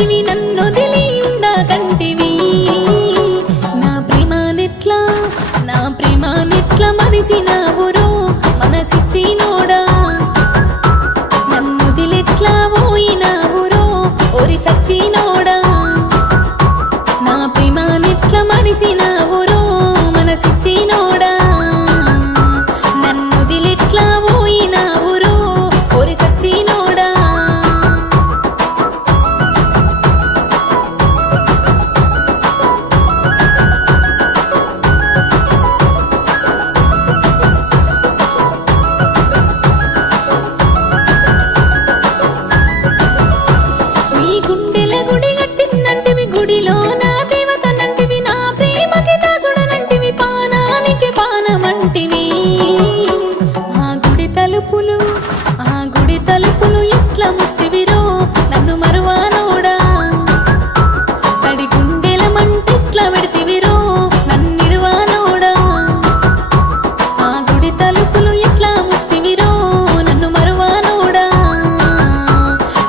కంటివి నన్నొదిలి ఉండకంటివి నా ప్రేమానెట్లా మరిసినావురో మనసిచ్చినోడా నన్నొదిలెట్లా పోయినావురో ఓరి సచ్చినోడా నా ప్రేమానెట్లా మరిసినావురో మనసిచ్చినోడా నన్నొదిలెట్లా పోయినావురో ఓరి సచ్చినోడా గుడిలో నా దేవతనంటివి నా ప్రేమకి దాసుడనంటివి పానానికి పానమంటివి ఆ గుడి తలుపులు ఎట్లా ముస్తివిరో నన్ను మరువానోడా తడి గుండెల మంటెట్లా పెడితివిరో నన్నిడువానోడా ఆ గుడి తలుపులు ఎట్లా ముస్తివిరో నన్ను మరువానోడా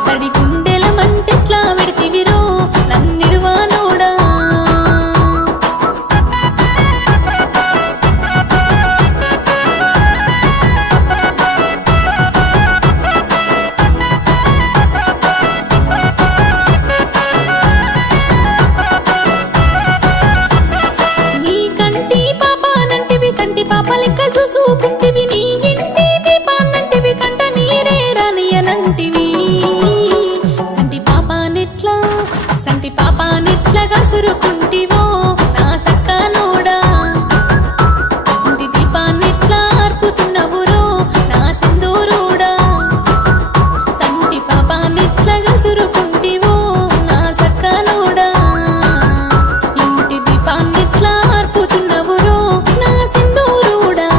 తడి గుండెల మంటెట్లా పెడితివిరో పాపలెక్క చూసుకుంటివి నీ ఇంటి దీపాన్నంటివి కంట నీరే రానియనంటివి సంటి పాపానెట్లా గసురుకుంటివో నా సక్కనోడా ఇంటి దీపాన్నెట్లా ఆర్పుతున్నవురో నా సింధూరుడా సంటి పాపానెట్లా గసురుకుంటివో నా సక్కనోడా ఇంటి దీపాన్నెట్లా ఆర్పుతున్నవురో నా సింధూరుడా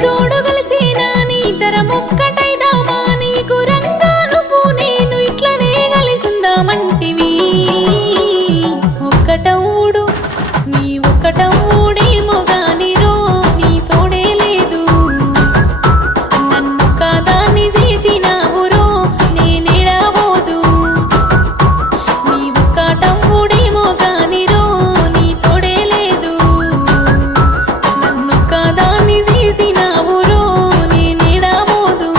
చూడు కలిసినా నీ ఇద్దరం ఒక్కటైదామా నీకు రంగా నువ్వు నేను ఇట్లనే కలిసుందామంటివి ఒక్కటవుడు నీ ఒక్కటవుడేమో గానిరో నీ తోడే లేదు నన్నొక్క దాన్ని చేసినావురో నేనేడబోదు నీ ఒక్కటవుడేమో గానిరో నీ తోడే లేదు నన్నొక్క దాన్ని చేసినావురో నేనేడబోదు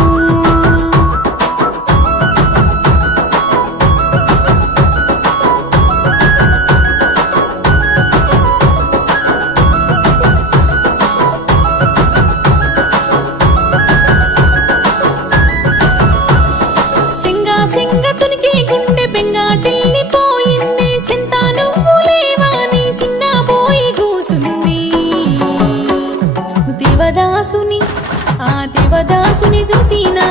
సింగతునికి గుండె బెంగాటిల్లిపోయింది సింతా నువ్వు లేవాని సిన్న పోయి కూసుంది దేవదాసుని చూసినా